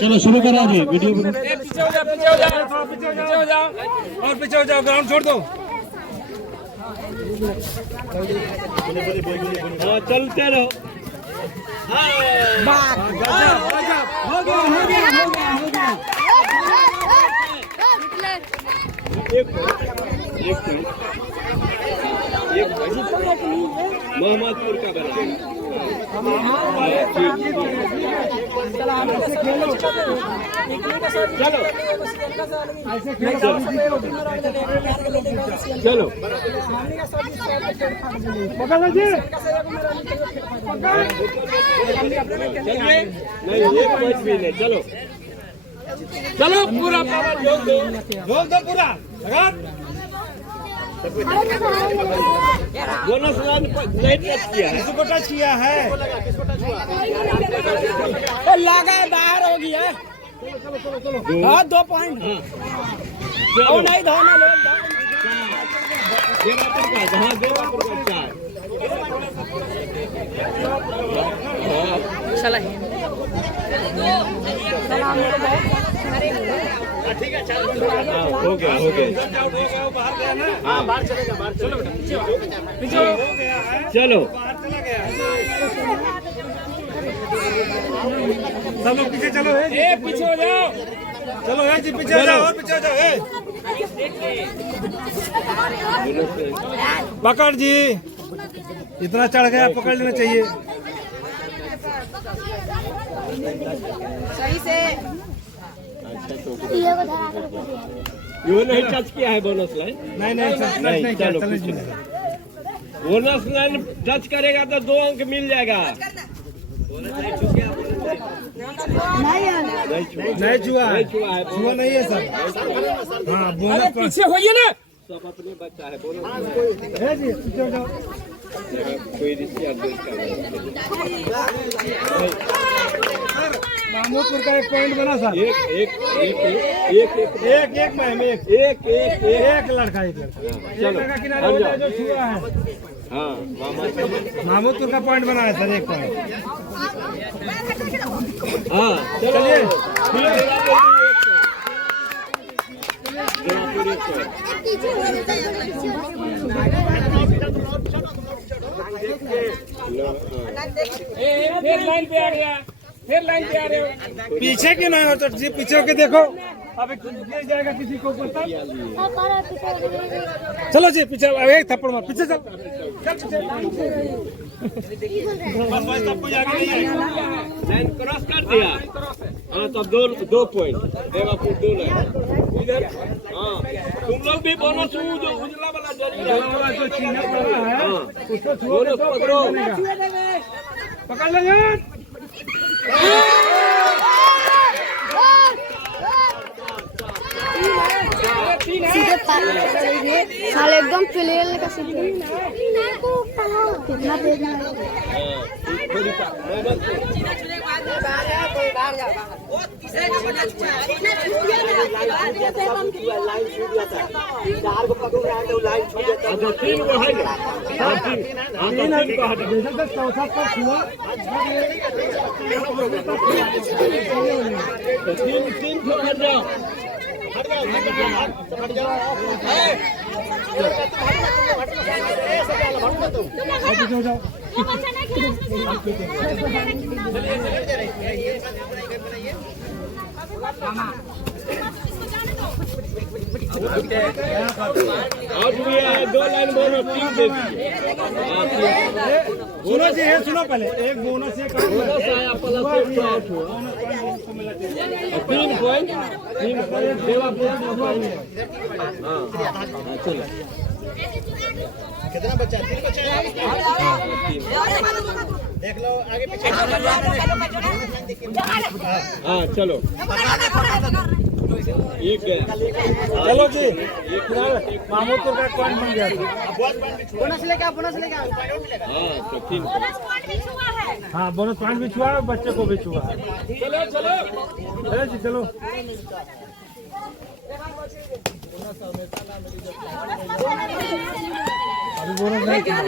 चलो शुरू करा जी वीडियो। पीछे हो जाओ और पीछे हो जाओ, ग्राउंड छोड़ दो। हाँ चलते रहो। मोहम्मदपुर का बना। चलो नहीं एक मैच भी नहीं। चलो चलो पूरा जोक दो पूरा। बोनस लाइन नहीं टच किया है। किसको टच किया है? लगा बाहर हो गया। हाँ 2 पॉइंट। चलो नहीं धोना लोग जहाँ देवापुर का 4। ठीक है हो गया हाँ बाहर चलेगा। चलो चलो सब लोग पीछे चलो। पीछे हो जाओ। चलो जी पीछे हो जाओ और पीछे हो जाओ। पकड़ जी, इतना चढ़ गया पकड़ लेना चाहिए सही से। ये नहीं टच किया है बोनस लाइन। नहीं चलो बोनस लाइन टच करेगा तो 2 अंक मिल जाएगा। नहीं छुआ है नहीं है सर। हाँ बोनस पीछे होइए ना। सब अपने बच्चा है बोनस जी पीछे हो जाओ। कोई रिश्तेदार महमूदपुर का 1 पॉइंट बना सर। एक मैम एक लड़का चलो किनारे हो जाए जो छुआ है। हाँ महमूदपुर का पॉइंट बना है सर 1 पॉइंट। हाँ चलिए फिर लाइन पे आ गया। फिर लाइन पे आ रहे हो। पीछे क्यों नहीं होता जी? पीछे होके देखो। अब गिर जाएगा किसी को ऊपर तक। चलो जी पीछे। एक थप्पड़ मार पीछे चल बस सबको आगे नहीं है। लाइन क्रॉस कर दिया। हाँ तब 2 पॉइंट देवापुर 2 लाइन इधर। हाँ तुम लोग भी बोनस जो उजला वाला जरूर जो छीना पड़ा है उसको छुओ बोनस पकड़ो। पकड़ लेंगे। साले एकदम प्लेयर का सीधे कितना तेज है। चौथा पर छुआ 3 हट जाओ। और भी है 2 लाइन बोनस 3 दे दीजिए। बोनस ये सुनो पहले। एक बोनस ये बोनस आया प्लस 1 हुआ 3 पॉइंट देवापुर। हाँ चलो कितना बच्चा? 3 बच्चा देख लो आगे पीछे। हाँ चलो एक गया। चलो जी महमूदपुर का पॉइंट बन गया। बोनस लेके आओ। हाँ तो 3 हाँ बोनस पॉइंट भी छुआ है, बच्चे को भी छुआ है। चलो जी चलो। अभी बोनस नहीं छुआ।